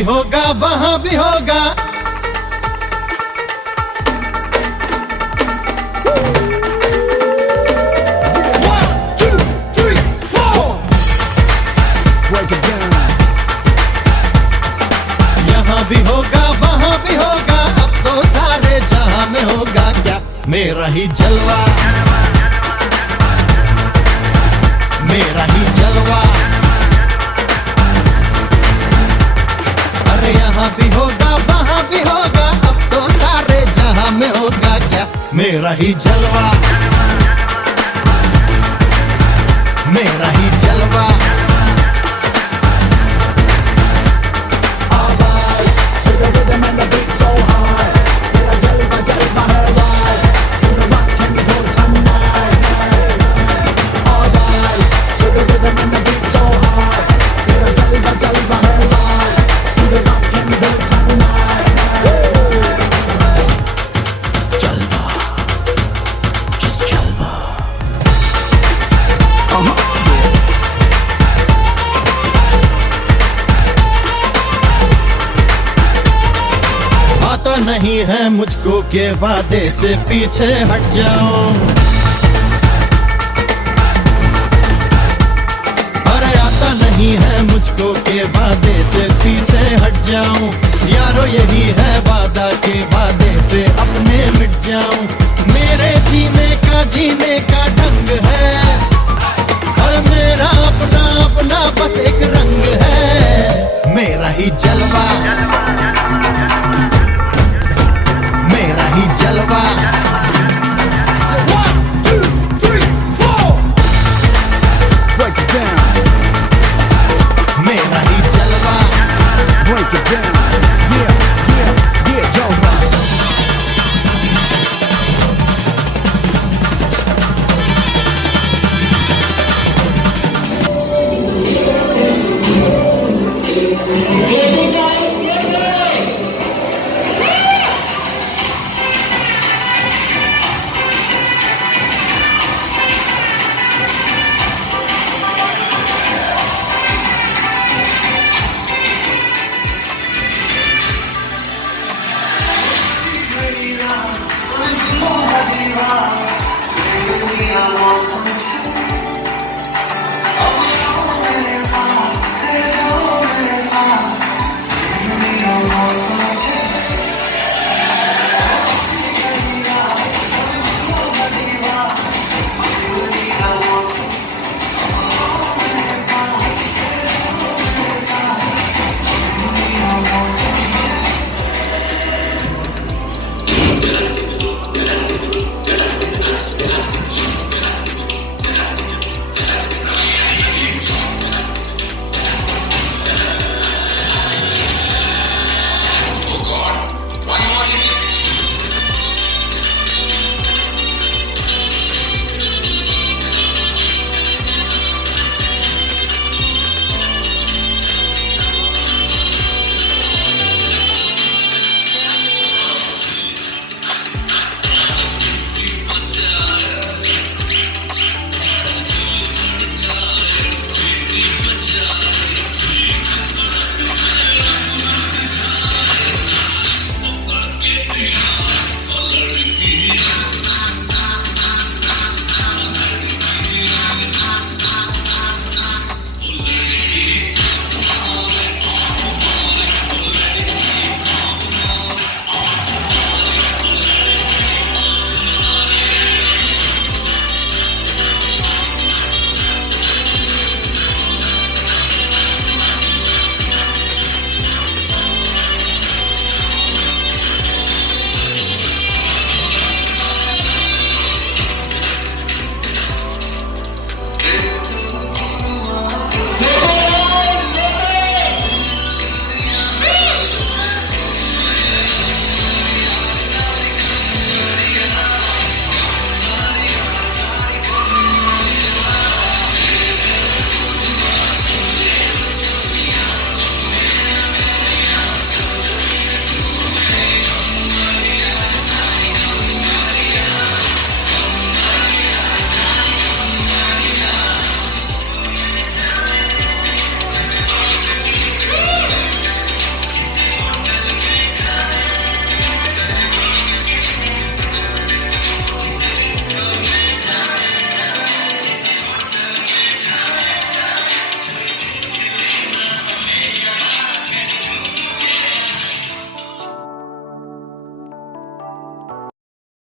भी होगा वहां भी होगा। यहाँ भी होगा वहां भी होगा, अब तो सारे जहां में होगा क्या मेरा ही जलवा, मेरा ही जलवा। अरे यहाँ भी होगा वहां भी होगा, अब तो सारे जहां में होगा क्या मेरा ही जलवा, मेरा ही जलवा। आता नहीं है मुझको के वादे से पीछे हट जाऊं, अरे आता नहीं है मुझको के वादे से पीछे हट जाऊं। यारो यही है वादा के वादे पे अपने मिट जाऊं, मेरे जीने का ढंग है, और मेरा अपना अपना बस एक रंग है मेरा ही जलवा, मेरा ही जलवा। One, two, three, four. Break it down. मेरा ही जलवा। Break it down. Yeah, yeah, yeah, जलवा। I want some too.